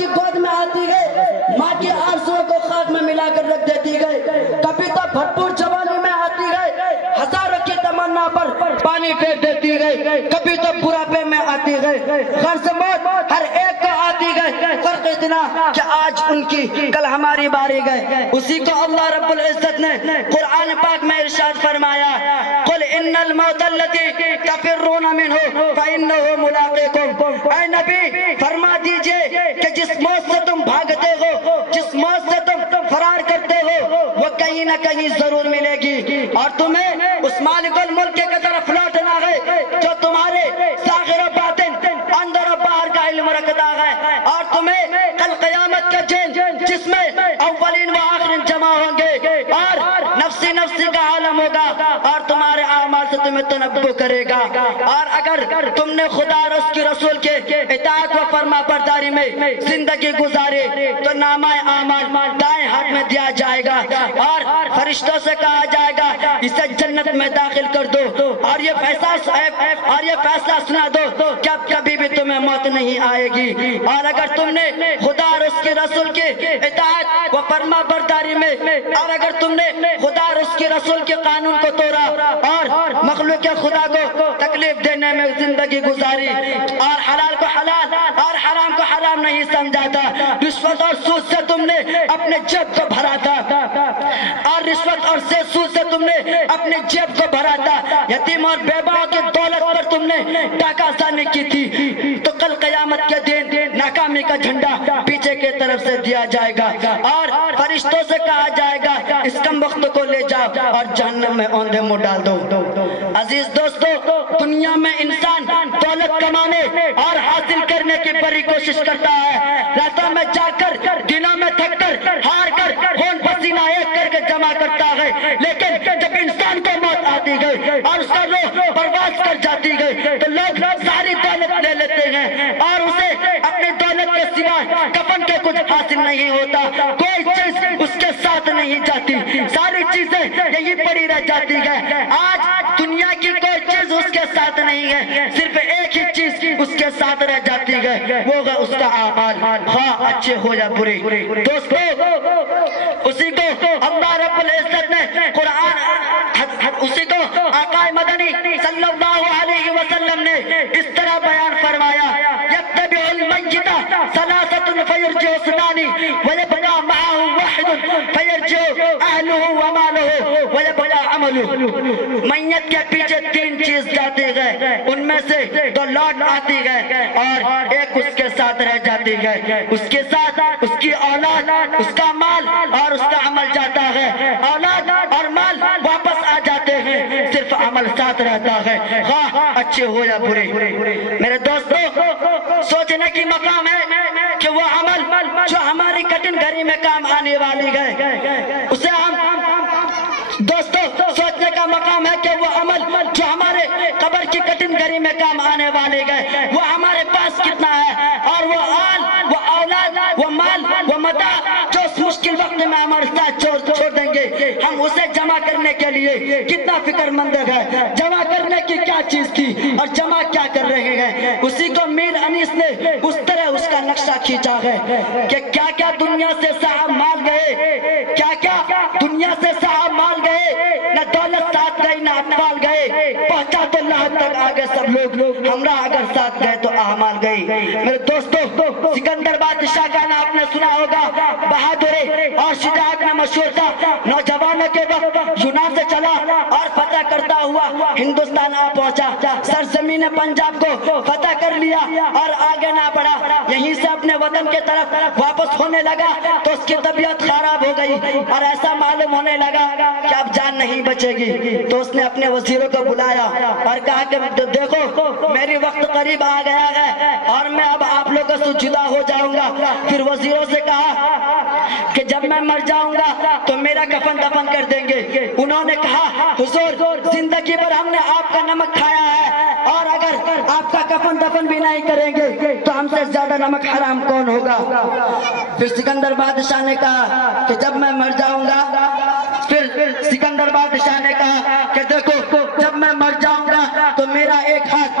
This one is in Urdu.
کی گود میں آتی گئی، ماں کی آرزوؤں کو خاک میں ملا کر رکھ دیتی گئی، کبھی تو بھرپور جوانی میں آتی گئی، ہزاروں کی تمنا پر پانی پھینک دیتی گئی، کبھی تو بڑھاپے میں آتی گئی، غرض موت ہر ایک کو آتی گئی، فرق اتنا کہ آج ان کی کل ہماری باری گئے۔ اسی کو اللہ رب العزت نے قرآن پاک میں ارشاد فرمایا، قل ان الموت الذی تفرون منہ فانہ ملاقیکم۔ اے نبی فرما دیجئے کہ جس موت سے تم بھاگتے ہو، جس موت سے تم فرار کرتے ہو، وہ کہیں نہ کہیں ضرور ملے گی، اور تمہیں اس مالک الملک کی طرف لوٹنا ہے جو تمہارے ظاہر و باطن، اندر و باہر کا علم رکھتا ہے، اور تمہیں کل قیامت کا دن جس میں اولین و آخرین جمع ہوں گے اور نفسی نفسی کا عالم ہوگا، اور تمہارے اعمال سے تمہیں تنبہ کرے گا، اور اگر تم نے خدا اور اس کی رسول کے اطاعت و فرما برداری میں زندگی گزارے تو نامہ اعمال دائیں ہاتھ میں دیا جائے گا، اور فرشتوں سے کہا جائے گا اسے جنت میں داخل کر دو، اور یہ فیصلہ سنا دو کہ اب کبھی بھی تمہیں موت نہیں آئے گی، اور اگر تم نے خدا اور اس کے رسول کے اطاعت و فرما برداری میں، اور اگر تم نے خدا اور اس کے رسول کے قانون کو توڑا اور مخلوق خدا کو تکلیف دینے میں زندگی گزاری، اور حلال کو حلال اور حرام کو حرام نہیں سمجھا تھا، رشوت اور سود سے تم نے اپنے جیب کو بھرا تھا، اور رشوت اور سود سے تم نے اپنے جیب کو بھرا تھا، یتیم اور بیواؤں کی دولت پر تم نے ڈاکہ زنی کی تھی، تو کل قیامت کے دن ناکامی کا جھنڈا پیچھے کی طرف سے دیا جائے گا، اور فرشتوں سے کہا جائے گا اس کم وقت کو لے جاؤ اور جہنم میں اوندھے منہ ڈال دو۔ عزیز دوستو، دنیا میں انسان دولت کمانے اور حاصل کرنے کی بڑی کوشش کرتا ہے، راتوں میں جا کر دنوں میں تھک کر ہار کر خون پسینہ ایک کر کے جمع کرتا ہے، لیکن جب انسان کو موت آتی گئی اور اس کا روح پرواز کر جاتی گئی تو لوگ ساری دولت لے لیتے ہیں، اور اسے اپنی دولت کے سوا کفن کے کچھ حاصل نہیں ہوتا، کوئی چیز اس کے ساتھ نہیں جاتی، ساری چیزیں یہی پڑی رہ جاتی ہے۔ آج دنیا کی کوئی چیز اس کے ساتھ نہیں ہے، صرف ایک ہی چیز اس کے ساتھ رہ جاتی ہے، وہ ہے اس کا اعمال، خواہ اچھے ہو یا برے۔ دوستو، اسی کو اللہ رب العزت نے قرآن، اسی کو آقا مدنی صلی اللہ علیہ وسلم نے اس طرح بیان فرمایا، یتبع المیت ثلاثۃ فیرجع اثنان ویبقى معه واحد فیرجع اہلہ ومالہ ویبقى عملہ۔ میت کے پیچھے تین چیز جاتی ہے، ان میں سے دو لوٹ آتی ہے اور ایک اس کے ساتھ رہ جاتی ہے، اس کے ساتھ اس کی اولاد، اس کا مال اور اس کا عمل جاتا ہے، اولاد اور مال واپس آ جاتے ہیں، صرف عمل ساتھ رہتا ہے، خواہ اچھے ہو یا برے۔ میرے دوستو، سوچنے کی مقام ہے کہ وہ عمل جو ہماری کٹن گھڑی میں کام آنے والی ہے، اسے ہم دوستو سوچنے کا مقام ہے کہ وہ عمل جو ہمارے قبر کی کٹن گھڑی میں کام آنے والے گئے وہ ہمارے پاس کتنا ہے، اور وہ آل، وہ اولاد، وہ مال، وہ متاع جو اس مشکل وقت میں ہمارے ساتھ چھوڑ دیں گے، ہم اسے جمع کرنے کے لیے کتنا فکر مند ہے، جمع کرنے کی کیا چیز تھی اور جمع کیا کر رہے ہیں۔ اسی کو میر انیس نے اس طرح اس کا نقشہ کھینچا ہے کہ کیا کیا دنیا سے صاحب مال گئے، کیا کیا دنیا سے صاحب مال گئے، نہ دولت ساتھ گئی نہ اطفال گئے، پہنچا تو اللہ تک آگے سب لوگ، ہمراہ اگر ساتھ گئے تو اعمال گئی۔ میرے دوستو، سکندر بادشاہ کا نام آپ نے سنا ہوگا، بہادری اور شجاعت میں مشہور تھا، نوجوانوں کے وقت یونان سے چلا اور فتح کرتا ہوا ہندوستان آ پہنچا، سرزمین پنجاب کو فتح کر لیا اور آگے نہ بڑھا، یہیں سے اپنے وطن کے طرف واپس ہونے لگا تو اس کی طبیعت خراب ہو گئی اور ایسا معلوم ہونے لگا کہ اب جان نہیں بچے گی، تو اس نے اپنے وزیروں کو بلایا اور کہا کہ دیکھو میری وقت قریب آ گیا ہے اور میں اب آپ لوگوں سے جدا ہو جاؤں گا۔ پھر وزیروں سے کہا کہ جب میں مر جاؤں گا تو میرا کفن دفن کر دیں گے۔ انہوں نے کہا حضور زندگی پر ہم نے آپ کا نمک کھایا ہے اور اگر آپ کا کفن دفن بھی نہیں کریں گے تو ہم سے زیادہ نمک حرام کون ہوگا۔ پھر سکندر بادشاہ نے کہا کہ جب میں مر جاؤں گا، پھر سکندر بادشاہ نے کہا کہ دیکھو جب میں مر جاؤں گا تو میرا ایک ہاتھ